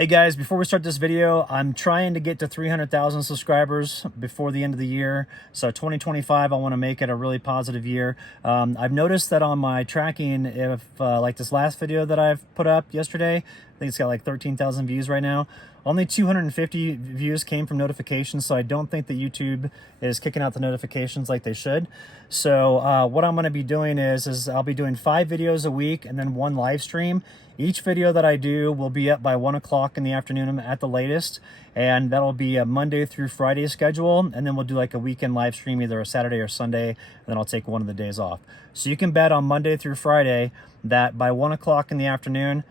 Hey guys, before we start this video, I'm trying to get to 300,000 subscribers before the end of the year. So 2025, I want to make it a really positive year. I've noticed that on my tracking, if like this last video that I've put up yesterday, I think it's got like 13,000 views right now. Only 250 views came from notifications, so I don't think that YouTube is kicking out the notifications like they should. So what I'm going to be doing is I'll be doing 5 videos a week and then 1 live stream. Each video that I do will be up by 1 o'clock in the afternoon at the latest, and that'll be a Monday through Friday schedule, and then we'll do like a weekend live stream, either a Saturday or Sunday, and then I'll take one of the days off. So you can bet on Monday through Friday that by 1 o'clock in the afternoon,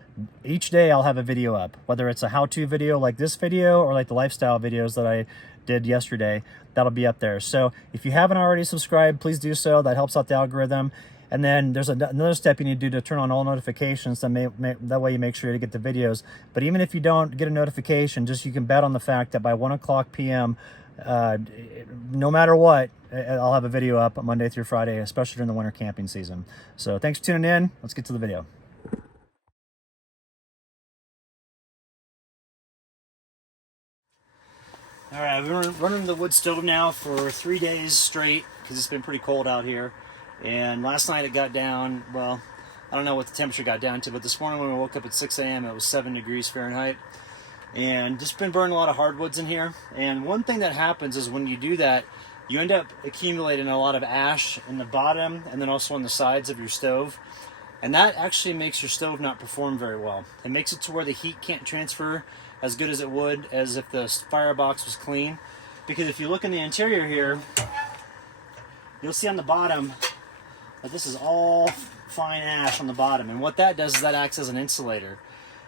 each day I'll have a video up, whether it's a how-to video like this video or like the lifestyle videos that I did yesterday. That'll be up there. So if you haven't already subscribed, please do so. That helps out the algorithm. And then there's another step you need to do to turn on all notifications. That way you make sure to get the videos. But even if you don't get a notification, just you can bet on the fact that by 1 o'clock p.m., no matter what, I'll have a video up Monday through Friday, especially during the winter camping season. So thanks for tuning in. Let's get to the video. All right, I've been running the wood stove now for 3 days straight because it's been pretty cold out here. And last night it got down, well, I don't know what the temperature got down to, but this morning when we woke up at 6 a.m. it was 7 degrees Fahrenheit. And just been burning a lot of hardwoods in here. And one thing that happens is when you do that, you end up accumulating a lot of ash in the bottom and then also on the sides of your stove. And that actually makes your stove not perform very well. It makes it to where the heat can't transfer as good as it would as if the firebox was clean. Because if you look in the interior here, you'll see on the bottom that this is all fine ash on the bottom, and what that does is that acts as an insulator.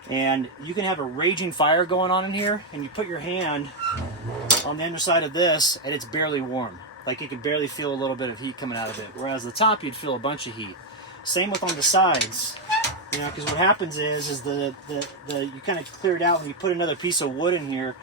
And you can have a raging fire going on in here, and you put your hand on the underside of this, and it's barely warm. Like you could barely feel a little bit of heat coming out of it, whereas the top you'd feel a bunch of heat. Same with on the sides, you know, because what happens is the you kind of clear it out, and you put another piece of wood in here,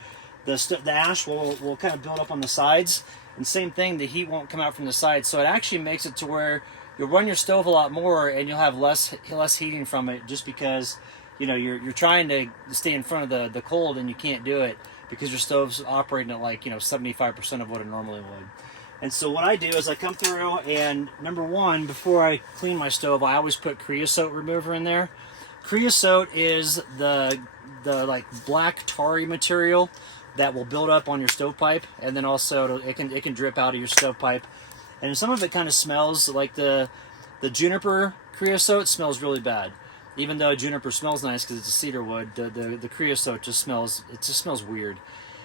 the ash will kind of build up on the sides, and same thing, the heat won't come out from the sides. So it actually makes it to where you'll run your stove a lot more and you'll have less heating from it, just because, you know, you're trying to stay in front of the cold and you can't do it because your stove's operating at like, you know, 75% of what it normally would. And so what I do is I come through, and number one, before I clean my stove, I always put creosote remover in there. Creosote is the like black tarry material that will build up on your stovepipe, and then also it can drip out of your stovepipe. And some of it kind of smells like the juniper creosote smells really bad. Even though juniper smells nice because it's a cedar wood, the creosote just smells weird.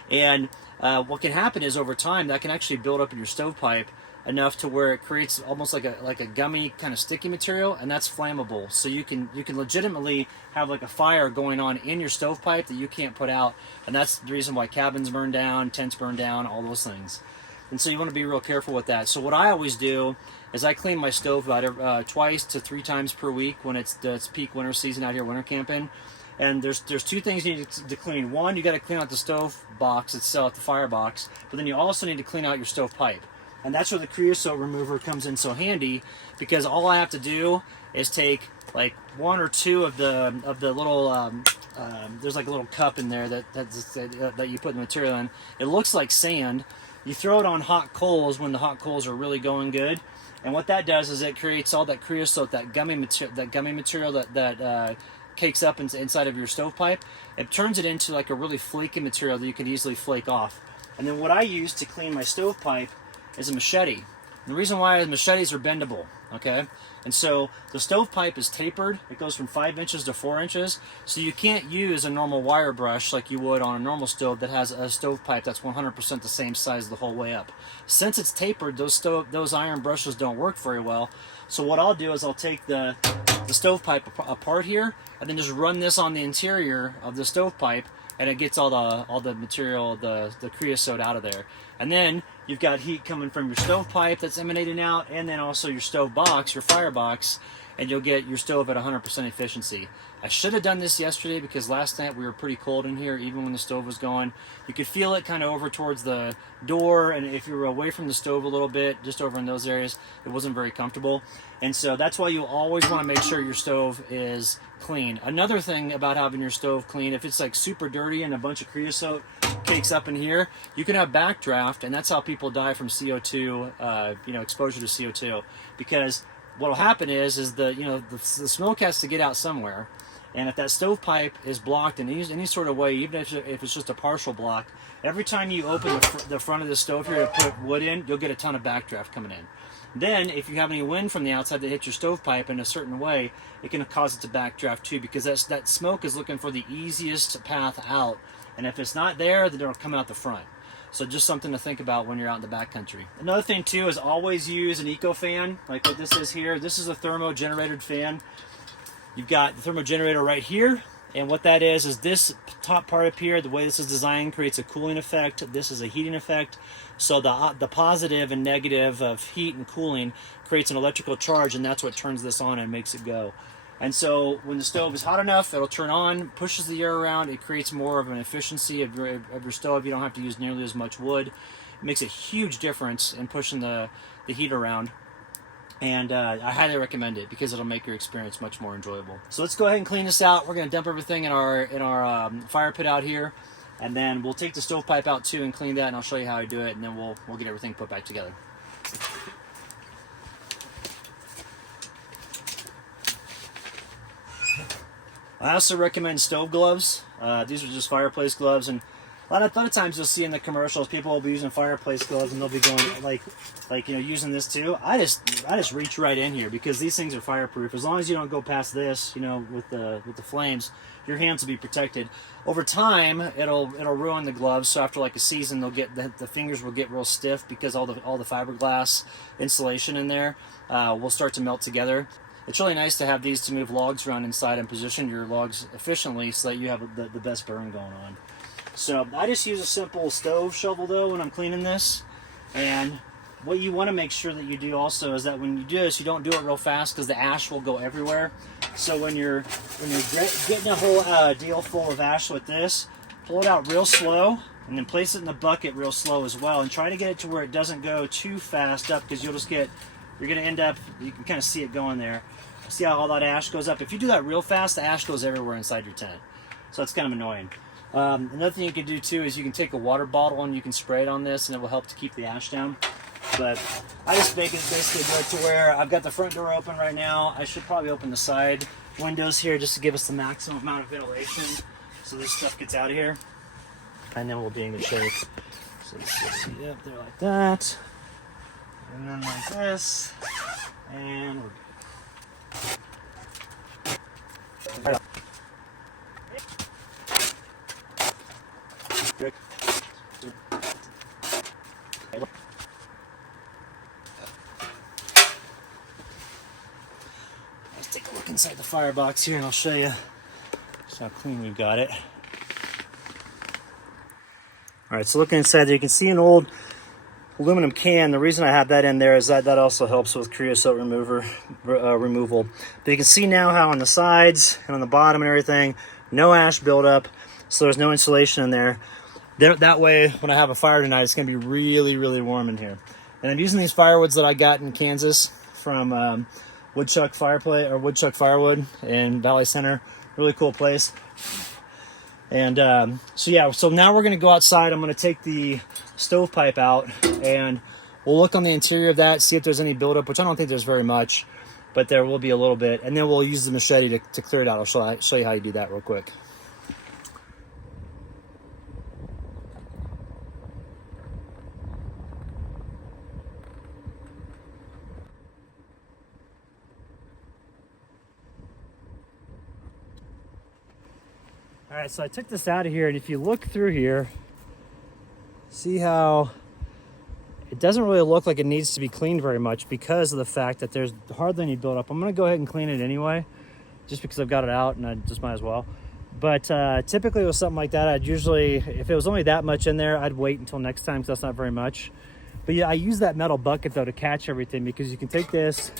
And what can happen is over time that can actually build up in your stovepipe enough to where it creates almost like a gummy kind of sticky material, and that's flammable. So you can legitimately have like a fire going on in your stovepipe that you can't put out, and that's the reason why cabins burn down, tents burn down, all those things. And so you want to be real careful with that. So what I always do is I clean my stove about twice to 3 times per week when it's peak winter season out here winter camping. And there's 2 things you need to clean. One, you got to clean out the stove box itself, the firebox, but then you also need to clean out your stovepipe. And that's where the creosote remover comes in so handy, because all I have to do is take like 1 or 2 of the little there's like a little cup in there that you put the material in. It looks like sand. You throw it on hot coals when the hot coals are really going good, and what that does is it creates all that creosote, that gummy material that cakes up inside of your stovepipe. It turns it into like a really flaky material that you can easily flake off. And then what I use to clean my stovepipe is a machete. And the reason why is machetes are bendable, okay? And so the stovepipe is tapered. It goes from 5 inches to 4 inches. So you can't use a normal wire brush like you would on a normal stove that has a stovepipe that's 100% the same size the whole way up. Since it's tapered, those iron brushes don't work very well. So what I'll do is I'll take the stovepipe apart here, and then just run this on the interior of the stovepipe, and it gets all the material, the creosote out of there. And then you've got heat coming from your stovepipe that's emanating out, and then also your stove box, your firebox, and you'll get your stove at 100% efficiency. I should have done this yesterday because last night we were pretty cold in here, even when the stove was going. You could feel it kind of over towards the door, and if you were away from the stove a little bit, just over in those areas, it wasn't very comfortable. And so that's why you always want to make sure your stove is clean. Another thing about having your stove clean, if it's like super dirty and a bunch of creosote cakes up in here, you can have backdraft, and that's how people die from CO2, exposure to CO2. Because what'll happen is the smoke has to get out somewhere. And if that stovepipe is blocked in any sort of way, even if it's just a partial block, every time you open the front of the stove here to put wood in, you'll get a ton of backdraft coming in. Then, if you have any wind from the outside that hits your stovepipe in a certain way, it can cause it to backdraft too, because that smoke is looking for the easiest path out. And if it's not there, then it'll come out the front. So just something to think about when you're out in the backcountry. Another thing too is always use an eco fan, like what this is here. This is a thermo-generated fan. You've got the thermo generator right here, and what that is this top part up here, the way this is designed, creates a cooling effect. This is a heating effect. So the positive and negative of heat and cooling creates an electrical charge, and that's what turns this on and makes it go. And so when the stove is hot enough, it'll turn on, pushes the air around. It creates more of an efficiency of your stove. You don't have to use nearly as much wood. It makes a huge difference in pushing the heat around. And I highly recommend it because it'll make your experience much more enjoyable. So let's go ahead and clean this out. We're going to dump everything in our fire pit out here, and then we'll take the stovepipe out too and clean that, and I'll show you how I do it, and then we'll get everything put back together. I also recommend stove gloves. These are just fireplace gloves, and a lot of times you'll see in the commercials people will be using fireplace gloves and they'll be going like using this too. I just reach right in here because these things are fireproof. As long as you don't go past this, with the flames, your hands will be protected. Over time, it'll ruin the gloves. So after like a season, they'll get the fingers will get real stiff because all the fiberglass insulation in there will start to melt together. It's really nice to have these to move logs around inside and position your logs efficiently so that you have the best burn going on. So I just use a simple stove shovel though when I'm cleaning this. And what you want to make sure that you do also is that when you do this, you don't do it real fast because the ash will go everywhere. So when you're getting a whole deal full of ash with this, pull it out real slow and then place it in the bucket real slow as well, and try to get it to where it doesn't go too fast up, because you're going to end up, you can kind of see it going there. See how all that ash goes up? If you do that real fast, the ash goes everywhere inside your tent. So it's kind of annoying. Another thing you can do too is you can take a water bottle and you can spray it on this, and it will help to keep the ash down. But I just basically do it to where I've got the front door open right now. I should probably open the side windows here just to give us the maximum amount of ventilation so this stuff gets out of here. And then we'll be in good shape. So let's just see up there like that. And then like this. And we're good. Let's take a look inside the firebox here and I'll show you just how clean we've got it. Alright, so looking inside there, you can see an old aluminum can. The reason I have that in there is that also helps with creosote removal. But you can see now how on the sides and on the bottom and everything, no ash buildup, so there's no insulation in there. That way, when I have a fire tonight, it's going to be really, really warm in here. And I'm using these firewoods that I got in Kansas from Woodchuck Firewood in Valley Center. Really cool place. And so now we're going to go outside. I'm going to take the stovepipe out and we'll look on the interior of that, see if there's any buildup, which I don't think there's very much, but there will be a little bit. And then we'll use the machete to clear it out. I'll show you how you do that real quick. All right, so I took this out of here, and if you look through here, see how it doesn't really look like it needs to be cleaned very much because of the fact that there's hardly any buildup. I'm gonna go ahead and clean it anyway, just because I've got it out and I just might as well. But typically with something like that, I'd usually, if it was only that much in there, I'd wait until next time because that's not very much. But yeah, I use that metal bucket though to catch everything, because you can take this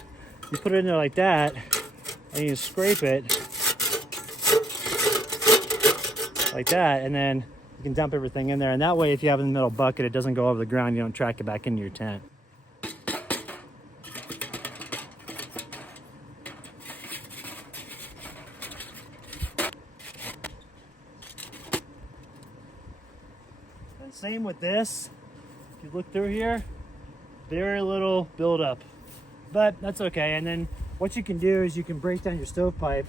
You put it in there like that, and you scrape it like that, and then you can dump everything in there. And that way, if you have it in the middle bucket, it doesn't go over the ground. You don't track it back into your tent. And same with this. If you look through here, very little buildup, but that's okay. And then what you can do is you can break down your stovepipe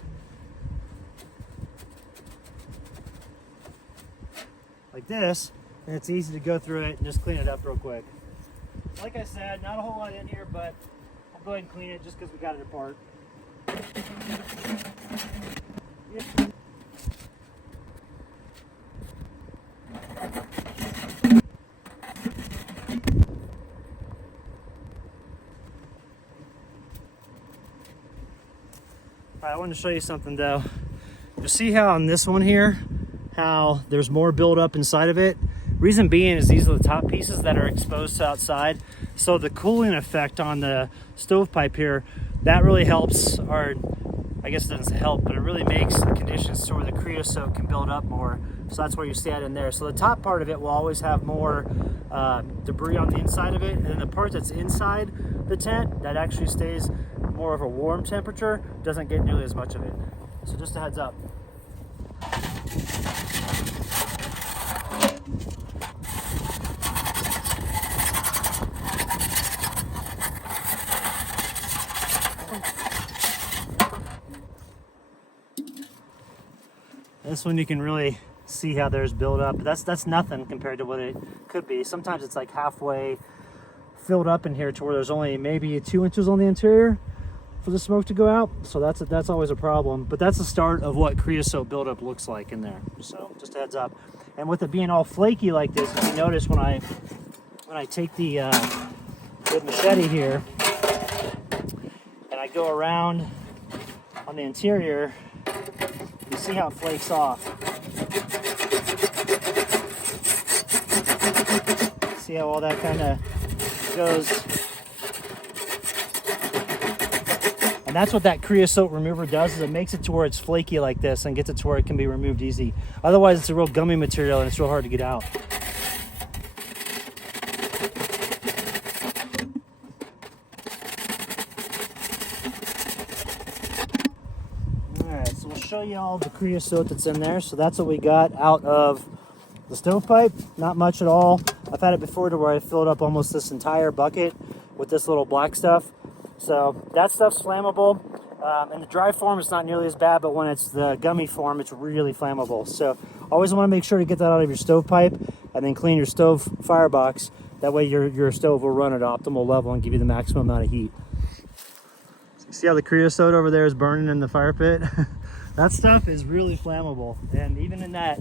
like this, and it's easy to go through it and just clean it up real quick. Like I said, not a whole lot in here, but I'll go ahead and clean it just because we got it apart. Yeah. All right, I wanted to show you something though. You see how on this one here, how there's more buildup inside of it? Reason being is these are the top pieces that are exposed to outside. So the cooling effect on the stovepipe here, that really helps, or I guess it doesn't help, but it really makes the conditions to where the creosote can build up more. So that's where you see that in there. So the top part of it will always have more debris on the inside of it, and then the part that's inside the tent that actually stays more of a warm temperature doesn't get nearly as much of it. So just a heads up. This one you can really see how there's buildup. That's nothing compared to what it could be. Sometimes it's like halfway filled up in here to where there's only maybe 2 inches on the interior for the smoke to go out. So that's always a problem. But that's the start of what creosote buildup looks like in there. So just a heads up. And with it being all flaky like this, you notice when I take the machete here and I go around on the interior, you see how it flakes off. See how all that kind of goes. And that's what that creosote remover does, is it makes it to where it's flaky like this and gets it to where it can be removed easy. Otherwise, it's a real gummy material and it's real hard to get out. Alright, so we'll show you all the creosote that's in there. So that's what we got out of the stovepipe. Not much at all. I've had it before to where I filled up almost this entire bucket with this little black stuff. So that stuff's flammable. In the dry form, it's not nearly as bad, but when it's the gummy form, it's really flammable. So always want to make sure to get that out of your stovepipe and then clean your stove firebox. That way your stove will run at optimal level and give you the maximum amount of heat. See how the creosote over there is burning in the fire pit? That stuff is really flammable. And even in that,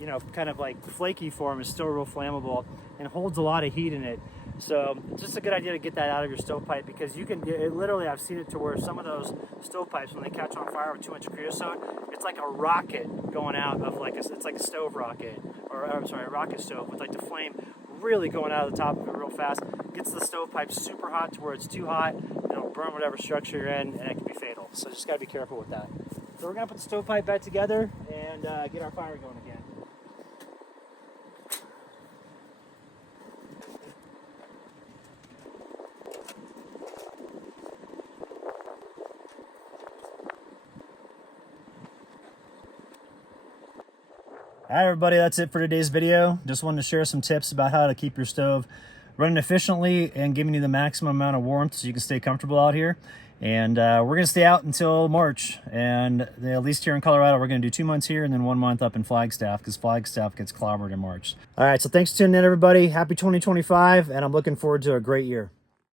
you know, kind of like flaky form, is still real flammable and holds a lot of heat in it. So it's just a good idea to get that out of your stovepipe, because you can, literally, I've seen it to where some of those stovepipes, when they catch on fire with 2-inch creosote, it's like a rocket going out of like it's like a stove rocket, or I'm sorry, a rocket stove with like the flame really going out of the top of it real fast. Gets the stovepipe super hot to where it's too hot, and it'll burn whatever structure you're in, and it can be fatal. So just gotta be careful with that. So we're gonna put the stovepipe back together and get our fire going again. All right, everybody, that's it for today's video. Just wanted to share some tips about how to keep your stove running efficiently and giving you the maximum amount of warmth so you can stay comfortable out here. And we're going to stay out until March. And at least here in Colorado, we're going to do 2 months here and then 1 month up in Flagstaff, because Flagstaff gets clobbered in March. All right, so thanks for tuning in, everybody. Happy 2025, and I'm looking forward to a great year.